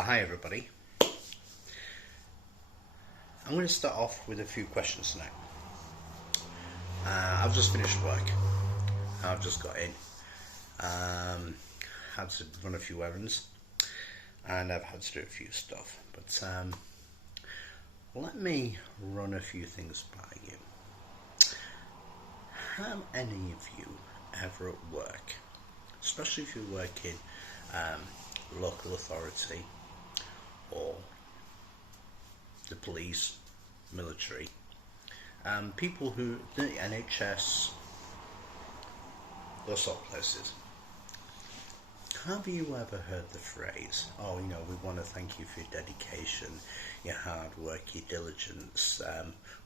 Hi everybody. I'm going to start off with a few questions tonight. I've just finished work. I've just got in. Had to run a few errands, and I've had to do a few stuff. But let me run a few things by you. Have any of you ever at work, especially if you work in local authority or the police, military, people who, the NHS, those sort of places. Have you ever heard the phrase, we want to thank you for your dedication, your hard work, your diligence,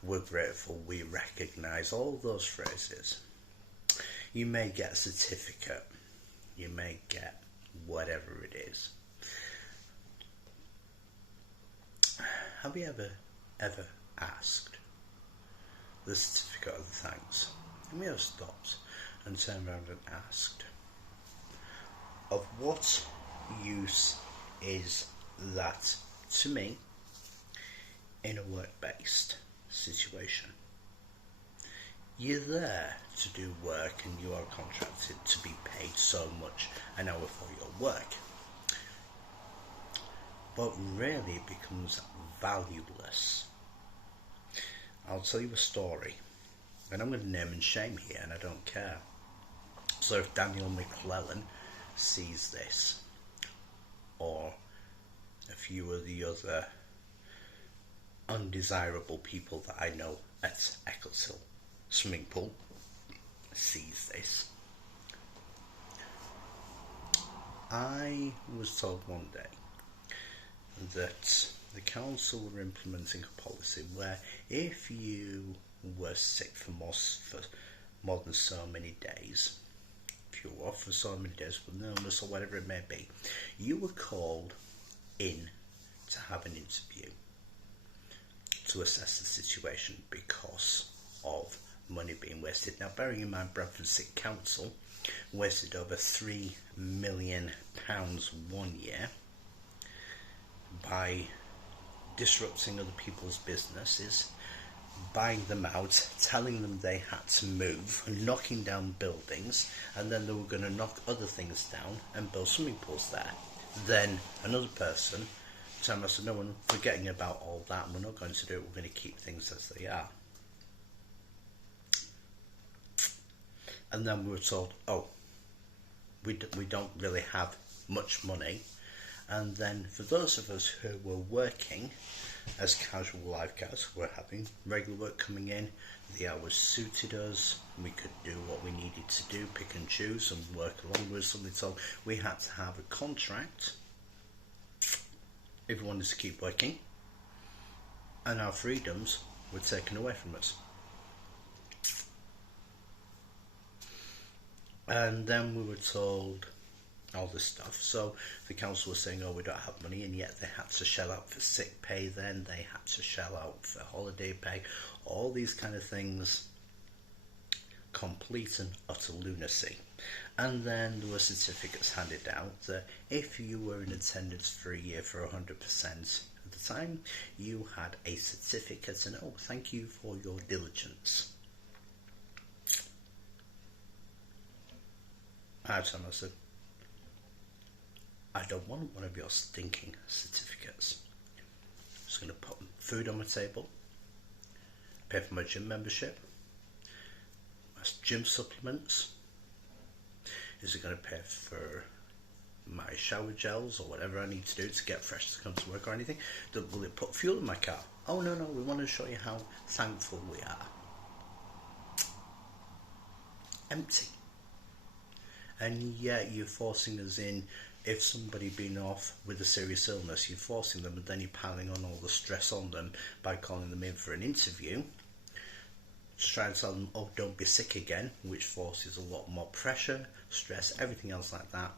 we're grateful, we recognise, all those phrases. You may get a certificate, you may get whatever it is. Have you ever asked the certificate of thanks? Have you ever stopped and turned around and asked, of what use is that to me in a work-based situation? You're there to do work and you are contracted to be paid so much an hour for your work. But really it becomes valueless. I'll tell you a story, and I'm going to name and shame here, and I don't care. So if Daniel McClellan sees this, or a few of the other undesirable people that I know at Eccles Hill Swimming Pool sees this, I was told one day that the council were implementing a policy where if you were sick for more than so many days, if you were off for so many days with an illness or whatever it may be, you were called in to have an interview to assess the situation because of money being wasted. Now, bearing in mind, Bradford City Council wasted over £3 million 1 year by disrupting other people's businesses, buying them out, telling them they had to move, knocking down buildings, and then they were going to knock other things down and build swimming pools there. Then another person turned around and said, no, we're forgetting about all that, and we're not going to do it, we're going to keep things as they are. And then we were told, we don't really have much money. And then for those of us who were working as casual lifeguards, we're having regular work coming in, the hours suited us, we could do what we needed to do, pick and choose and work along with something. So we had to have a contract if we wanted to keep working, and our freedoms were taken away from us. And then we were told all this stuff. So the council was saying, we don't have money, and yet they had to shell out for sick pay, then they had to shell out for holiday pay, all these kind of things. Complete and utter lunacy. And then there were certificates handed out that if you were in attendance for a year for 100% at the time, you had a certificate, and thank you for your diligence. I told myself, I don't want one of your stinking certificates. I'm just going to put food on my table, pay for my gym membership, my gym supplements. Is it going to pay for my shower gels or whatever I need to do to get fresh to come to work or anything? Will it put fuel in my car? Oh, no, we want to show you how thankful we are. Empty. And yet you're forcing us in. If somebody been off with a serious illness, you're forcing them, and then you're piling on all the stress on them by calling them in for an interview to try and tell them, don't be sick again, which forces a lot more pressure, stress, everything else like that,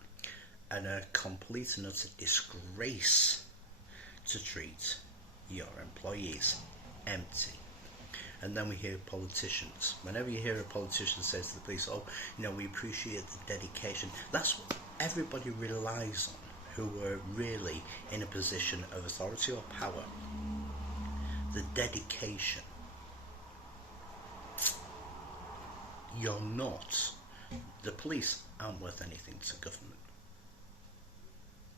and a complete and utter disgrace to treat your employees. Empty. And then we hear politicians. Whenever you hear a politician say to the police, we appreciate the dedication. That's what everybody relies on who were really in a position of authority or power, the dedication. You're not. The police aren't worth anything to government.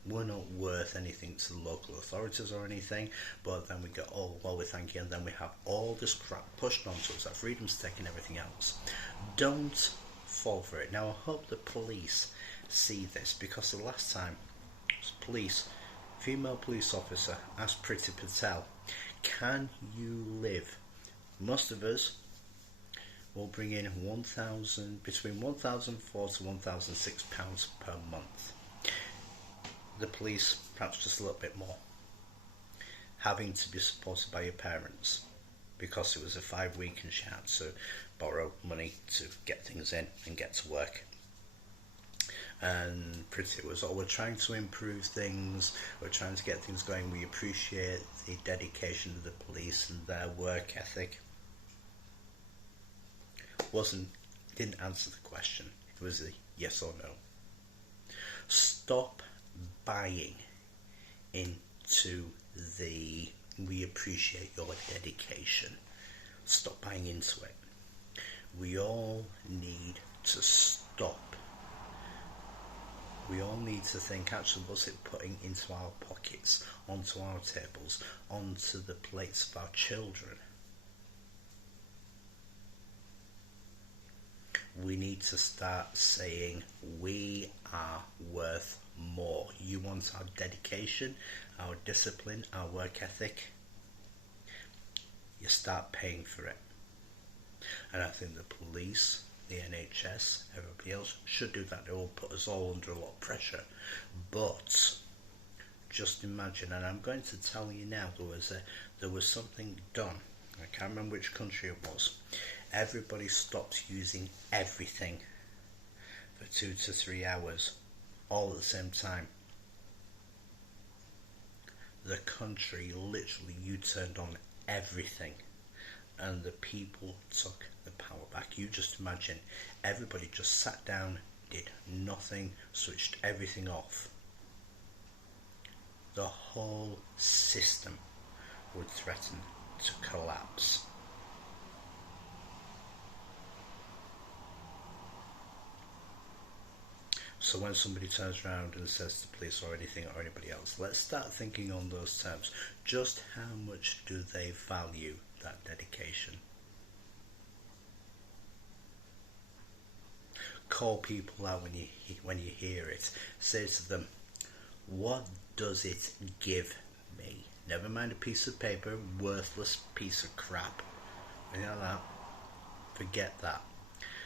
We're not worth anything to the local authorities or anything, but then we go, oh, well, we thank you, and then we have all this crap pushed onto us, that freedom's taking everything else. Don't fall for it. Now, I hope the police see this, because the last time, female police officer asked Priti Patel, can you live? Most of us will bring in between £1,004 to £1,006 per month. The police, perhaps just a little bit more, having to be supported by your parents because it was a 5-week and she had to borrow money to get things in and get to work. And Priti was, we're trying to improve things, we're trying to get things going, we appreciate the dedication of the police and their work ethic. Didn't answer the question. It was a yes or no. Stop buying into the we appreciate your dedication. Stop buying into it. We all need to stop. We all need to think, actually, what's it putting into our pockets, onto our tables, onto the plates of our children? We need to start saying we are worth more. You want our dedication, our discipline, our work ethic? You start paying for it. And I think the police, the NHS, everybody else should do that. It will put us all under a lot of pressure. But just imagine, and I'm going to tell you now, there was something done. I can't remember which country it was. Everybody stopped using everything for 2 to 3 hours, all at the same time. The country literally U-turned on everything, and the people took the power back. You just imagine, everybody just sat down, did nothing, switched everything off. The whole system would threaten to collapse. So when somebody turns around and says to police or anything or anybody else, let's start thinking on those terms. Just how much do they value that dedication? Call people out when you hear it. Say to them, what does it give me? Never mind a piece of paper, worthless piece of crap. Anything like that. Forget that.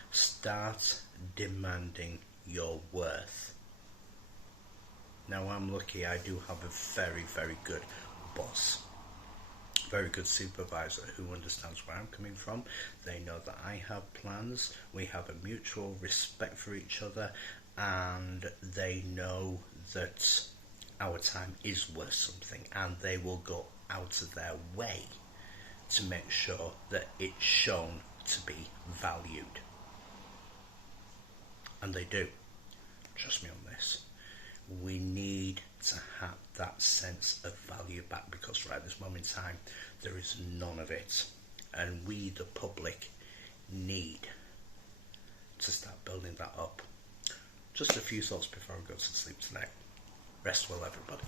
Start demanding your worth. Now, I'm lucky, I do have a very, very good boss, very good supervisor who understands where I'm coming from. They know that I have plans, we have a mutual respect for each other, and they know that our time is worth something, and they will go out of their way to make sure that it's shown to be valued. And they do. Trust me on this. We need to have that sense of value back, because right at this moment in time there is none of it, and we, the public, need to start building that up. Just a few thoughts before I go to sleep tonight. Rest well, everybody.